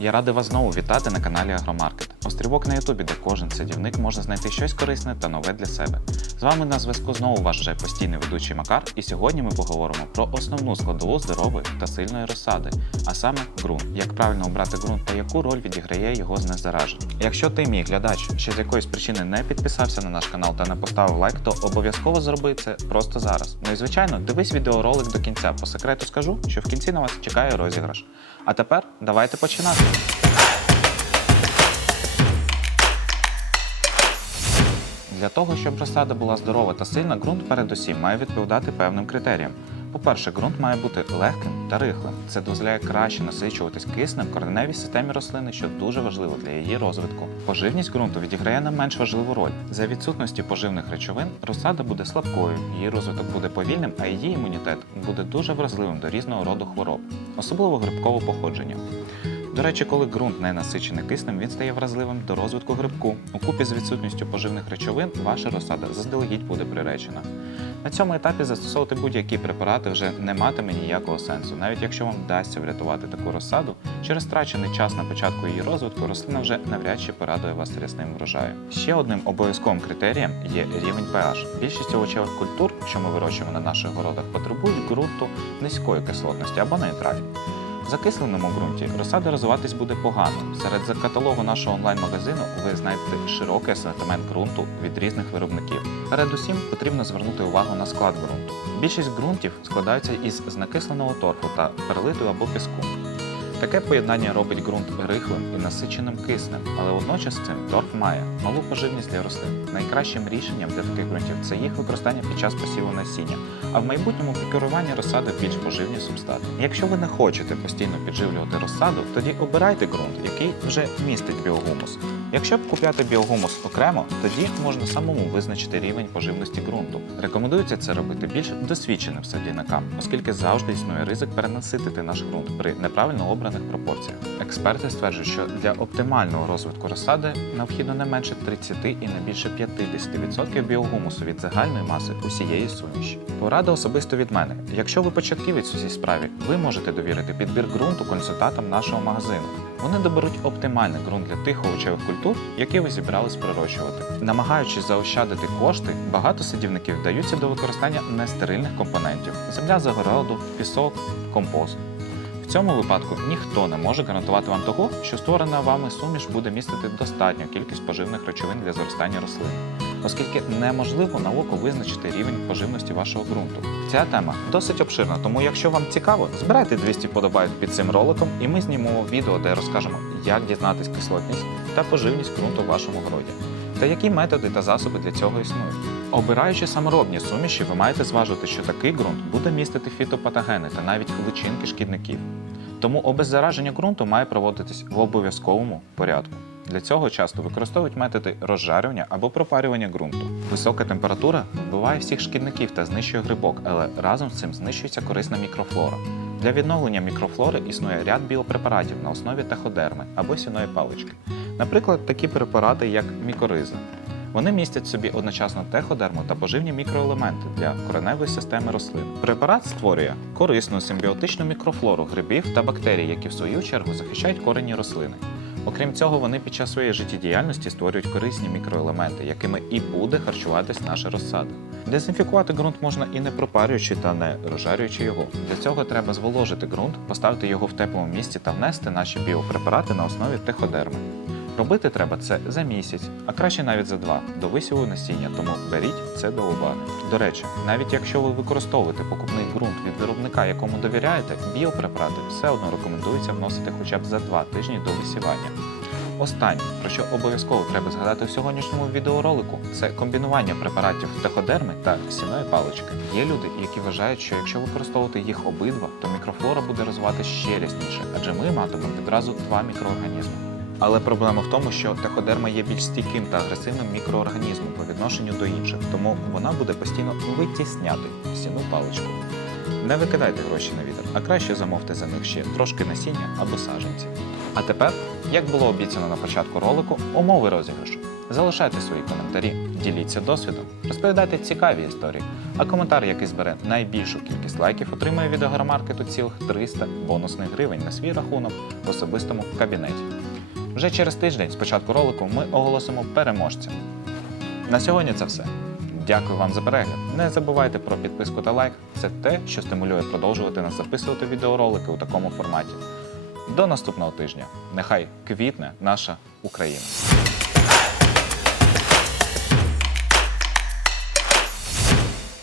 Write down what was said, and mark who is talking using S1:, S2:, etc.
S1: Я радий вас знову вітати на каналі Агромаркет. Острівок на Ютубі, де кожен садівник може знайти щось корисне та нове для себе. З вами на зв'язку знову ваш вже постійний ведучий Макар, і сьогодні ми поговоримо про основну складову здорової та сильної розсади, а саме ґрунт. Як правильно обрати ґрунт та яку роль відіграє його знезараження. Якщо ти, мій глядач, ще з якоїсь причини не підписався на наш канал та не поставив лайк, то обов'язково зроби це просто зараз. Ну і звичайно, дивись відеоролик до кінця. По секрету скажу, що в кінці на вас чекає розіграш. А тепер давайте починати. Для того, щоб розсада була здорова та сильна, ґрунт передусім має відповідати певним критеріям. По-перше, ґрунт має бути легким та рихлим. Це дозволяє краще насичуватись киснем кореневій системі рослини, що дуже важливо для її розвитку. Поживність ґрунту відіграє не менш важливу роль. За відсутності поживних речовин розсада буде слабкою, її розвиток буде повільним, а її імунітет буде дуже вразливим до різного роду хвороб, особливо грибкового походження. До речі, коли ґрунт не насичений киснем, він стає вразливим до розвитку грибку. У купі з відсутністю поживних речовин ваша розсада заздалегідь буде приречена. На цьому етапі застосовувати будь-які препарати вже не матиме ніякого сенсу. Навіть якщо вам вдасться врятувати таку розсаду, через втрачений час на початку її розвитку рослина вже навряд чи порадує вас рясним врожаєм. Ще одним обов'язковим критерієм є рівень pH. Більшість овочевих культур, що ми вирощуємо на наших городах, потребують ґрунту низької кислотності або нейтральної. В закисленому ґрунті розсада розвиватись буде погано. Серед каталогу нашого онлайн-магазину ви знайдете широкий асортимент ґрунту від різних виробників. Передусім потрібно звернути увагу на склад ґрунту. Більшість ґрунтів складаються із знакисленого торфу та перелиту або піску. Таке поєднання робить ґрунт рихлим і насиченим киснем, але водночас цим торф має малу поживність для рослин. Найкращим рішенням для таких ґрунтів це їх використання під час посіву насіння, а в майбутньому пікерування розсади більш поживні субстати. Якщо ви не хочете постійно підживлювати розсаду, тоді обирайте ґрунт, який вже містить біогумус. Якщо б купляти біогумус окремо, тоді можна самому визначити рівень поживності ґрунту. Рекомендується це робити більш досвідченим садівникам, оскільки завжди існує ризик перенаситити наш ґрунт при неправильно обраних пропорціях. Експерти стверджують, що для оптимального розвитку розсади необхідно не менше 30 і не більше 50% біогумусу від загальної маси усієї суміші. Порада особисто від мене. Якщо ви початківець у цій справі, ви можете довірити підбір ґрунту консультантам нашого магазину. Вони доберуть оптимальний ґрунт для тих овочевих культур, які ви зібрались прирощувати. Намагаючись заощадити кошти, багато садівників вдаються до використання нестерильних компонентів: земля загороду, пісок, компост. В цьому випадку ніхто не може гарантувати вам того, що створена вами суміш буде містити достатню кількість поживних речовин для зростання рослин, оскільки неможливо на око визначити рівень поживності вашого ґрунту. Ця тема досить обширна, тому якщо вам цікаво, збирайте 200 подобайок під цим роликом, і ми знімемо відео, де розкажемо, як дізнатись кислотність та поживність ґрунту в вашому городі, та які методи та засоби для цього існують. Обираючи саморобні суміші, ви маєте зважити, що такий ґрунт буде містити фітопатогени та навіть личинки шкідників. Тому обеззараження ґрунту має проводитись в обов'язковому порядку. Для цього часто використовують методи розжарювання або пропарювання ґрунту. Висока температура вбиває всіх шкідників та знищує грибок, але разом з цим знищується корисна мікрофлора. Для відновлення мікрофлори існує ряд біопрепаратів на основі теходерми або сіної палички. Наприклад, такі препарати, як мікориза. Вони містять собі одночасно теходерму та поживні мікроелементи для кореневої системи рослин. Препарат створює корисну симбіотичну мікрофлору грибів та бактерій, які в свою чергу захищають корені рослини. Окрім цього, вони під час своєї життєдіяльності створюють корисні мікроелементи, якими і буде харчуватись наша розсада. Дезінфікувати ґрунт можна і не пропарюючи та не розжарюючи його. Для цього треба зволожити ґрунт, поставити його в теплому місці та внести наші біопрепарати на основі теходерми. Робити треба це за місяць, а краще навіть за два до висіву насіння, тому беріть це до уваги. До речі, навіть якщо ви використовуєте покупний ґрунт від виробника, якому довіряєте, біопрепарати все одно рекомендується вносити хоча б за два тижні до висівання. Останнє, про що обов'язково треба згадати у сьогоднішньому відеоролику, це комбінування препаратів теходерми та сіної палички. Є люди, які вважають, що якщо використовувати їх обидва, то мікрофлора буде розвивати ще рясніше, адже ми матимемо відразу два мікроорганізми. Але проблема в тому, що теходерма є більш стійким та агресивним мікроорганізмом по відношенню до інших, тому вона буде постійно витісняти сіну паличку. Не викидайте гроші на вітер, а краще замовте за них ще трошки насіння або саджанці. А тепер, як було обіцяно на початку ролику, умови розіграшу. Залишайте свої коментарі, діліться досвідом, розповідайте цікаві історії, а коментар, який збере найбільшу кількість лайків, отримує від агромаркету цілих 300 бонусних гривень на свій рахунок в особистому кабінеті. Вже через тиждень з початку ролику ми оголосимо переможця. На сьогодні це все. Дякую вам за перегляд. Не забувайте про підписку та лайк. Це те, що стимулює продовжувати нас записувати відеоролики у такому форматі. До наступного тижня. Нехай квітне наша Україна.